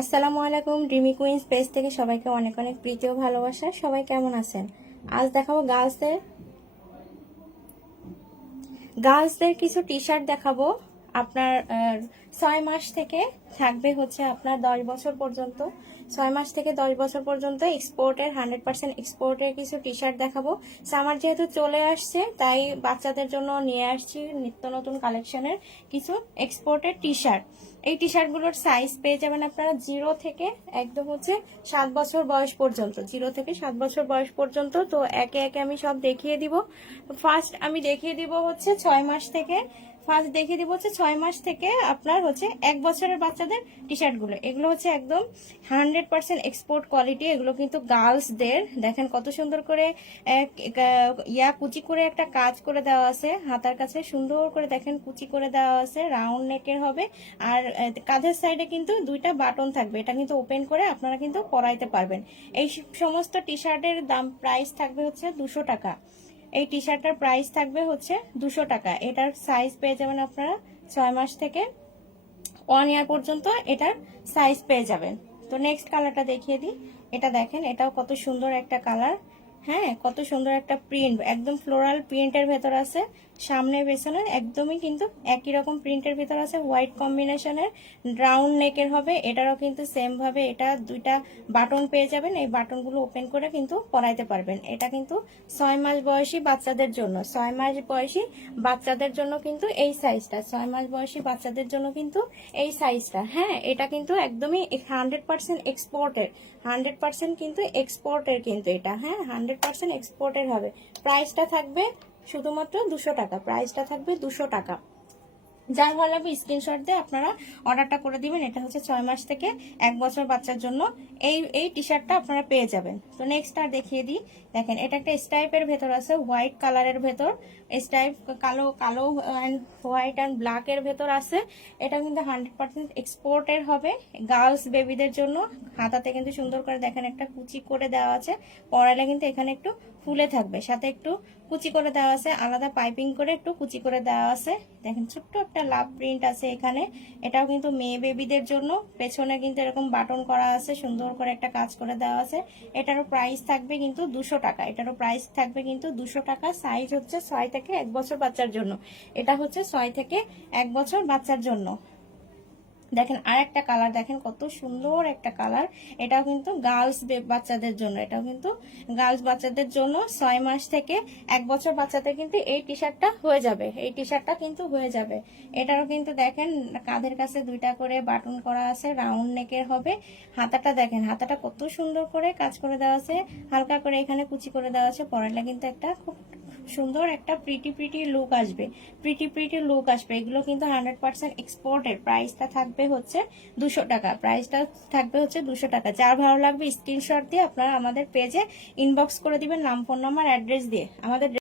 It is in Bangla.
আসসালামু আলাইকুম ড্রিমি কুইন স্পেস থেকে সবাইকে অনেক অনেক প্রীতি ও ভালোবাসা। সবাই কেমন আছেন? আজ দেখাবো গার্লসদের গার্লসদের কিছু টি শার্ট দেখাবো। আপনার ছয় মাস থেকে থাকবে হচ্ছে আপনার দশ বছর পর্যন্ত। ছয় মাস থেকে দশ বছর পর্যন্ত এক্সপোর্টের হান্ড্রেড পার্সেন্ট এক্সপোর্টের কিছু টি শার্ট দেখাবো। সামার যেহেতু চলে আসছে, তাই বাচ্চাদের জন্য নিয়ে আসছি নিত্য নতুন কালেকশনের কিছু এক্সপোর্টের টি শার্ট এই টি শার্টগুলোর সাইজ পেয়ে যাবেন আপনারা জিরো থেকে একদম হচ্ছে সাত বছর বয়স পর্যন্ত। জিরো থেকে সাত বছর বয়স পর্যন্ত তো একে একে আমি সব দেখিয়ে দিব। ফার্স্ট আমি দেখিয়ে দিব হচ্ছে ছয় মাস থেকে ফার্স্ট দেখিয়ে দিব হচ্ছে ছয় মাস থেকে আপনার হচ্ছে এক বছরের বাচ্চাদের টি শার্টগুলো এগুলো হচ্ছে একদম হান্ড্রেড পার্সেন্ট এক্সপোর্ট কোয়ালিটি এগুলো কিন্তু গার্লসদের দেখেন কত সুন্দর করে ইয়া কুচি করে একটা কাজ করে দেওয়া আছে। হাতার কাছে সুন্দর করে দেখেন কুচি করে দেওয়া আছে রাউন্ড নেকের হবে। আর কাঁধের সাইডে কিন্তু দুইটা বাটন থাকবে। এটা কিন্তু ওপেন করে আপনারা কিন্তু পরাইতে পারবেন। এই সমস্ত টি শার্টের দাম প্রাইস থাকবে হচ্ছে দুশো টাকা। এই টি শার্টটার প্রাইস থাকবে হচ্ছে দুশো টাকা। এটার সাইজ পেয়ে যাবেন আপনারা ছয় মাস থেকে ওয়ান ইয়ার পর্যন্ত এটার সাইজ পেয়ে যাবেন। তো নেক্সট কালারটা দেখিয়ে দিই। এটা দেখেন, এটাও কত সুন্দর একটা কালার হ্যাঁ কত সুন্দর একটা প্রিন্ট একদম ফ্লোরাল প্রিন্টের ভেতর আছে। সামনে পেছনে একদমই কিন্তু একই রকম প্রিন্টের ভেতর আছে হোয়াইট কম্বিনেশনের রাউন্ড নেকের হবে, এটারও কিন্তু সেম ভাবে এটা দুইটা বাটন পেয়ে যাবেন, এই বাটনগুলো ওপেন করে কিন্তু পরাইতে পারবেন। এটা কিন্তু ছয় মাস বয়সী বাচ্চাদের জন্য, ছয় মাস বয়সী বাচ্চাদের জন্য কিন্তু এই সাইজটা ছয় মাস বয়সী বাচ্চাদের জন্য কিন্তু এই সাইজটা হ্যাঁ এটা কিন্তু একদমই হান্ড্রেড পার্সেন্ট এক্সপোর্টের হান্ড্রেড পার্সেন্ট কিন্তু এক্সপোর্টের কিন্তু এটা হ্যাঁ হান্ড্রেড পার্সেন্ট এক্সপোর্টের হবে। প্রাইসটা থাকবে শুধুমাত্র দুশো টাকা। প্রাইসটা থাকবে দুশো টাকা। যার ভালো লাগবে স্ক্রিনশট দিয়ে আপনারা অর্ডারটা করে দিবেন। এটা হচ্ছে ছয় মাস থেকে এক বছর বাচ্চার জন্য। এই এই টি শার্টটা আপনারা পেয়ে যাবেন। তো নেক্সট আর দেখিয়ে দিই। দেখেন, এটা একটা স্টাইপের ভেতর আছে হোয়াইট কালারের ভেতর। স্টাইপ কালো কালো অ্যান্ড হোয়াইট অ্যান্ড ব্ল্যাকের ভেতর আছে। এটা কিন্তু হান্ড্রেড পার্সেন্ট এক্সপোর্টের হবে গার্লস বেবিদের জন্য। হাতাতে কিন্তু সুন্দর করে দেখেন একটা কুচি করে দেওয়া আছে। পরালে কিন্তু এখানে একটু ফুলে থাকবে। সাথে একটু কুচি করে দেওয়া আছে। আলাদা পাইপিং করে একটু কুচি করে দেওয়া আছে। দেখেন ছোট্ট একটা লাভ প্রিন্ট আছে এখানে। এটাও কিন্তু মেয়ে বেবিদের জন্য। পেছনে কিন্তু এরকম বাটন করা আছে, সুন্দর করে একটা কাজ করে দেওয়া আছে। এটারও প্রাইস থাকবে কিন্তু দুশো টাকা। এটারও প্রাইস থাকবে কিন্তু দুশো টাকা। সাইজ হচ্ছে ছয় থেকে এক বছর বাচ্চার জন্য। এটা হচ্ছে ছয় থেকে এক বছর বাচ্চার জন্য। দেখেন আর একটা কালার দেখেন কত সুন্দর একটা কালার এটাও কিন্তু গার্লস বাচ্চাদের জন্য, এটাও কিন্তু গার্লস বাচ্চাদের জন্য ছয় মাস থেকে এক বছর বাচ্চাদের কিন্তু এই টি শার্টটা হয়ে যাবে, এই টি শার্টটা কিন্তু হয়ে যাবে। এটারও কিন্তু দেখেন কাঁধের কাছে দুইটা করে বাটন করা আছে রাউন্ড নেকের হবে। হাতাটা দেখেন, হাতাটা কত সুন্দর করে কাজ করে দেওয়া আছে, হালকা করে এখানে কুচি করে দেওয়া আছে পরালে কিন্তু একটা খুব সুন্দর একটা প্রিটি প্রিটি লুক আসবে। প্রিটি প্রিটি লুক আসবে। এগুলো কিন্তু হান্ড্রেড পার্সেন্ট এক্সপোর্টের প্রাইসটা থাকবে হচ্ছে দুশো টাকা। প্রাইসটা থাকবে হচ্ছে দুশো টাকা। যার ভালো লাগবে স্ক্রিনশট দিয়ে আপনারা আমাদের পেজে ইনবক্স করে দিবেন, নাম ফোন নাম্বার অ্যাড্রেস দিয়ে। আমাদের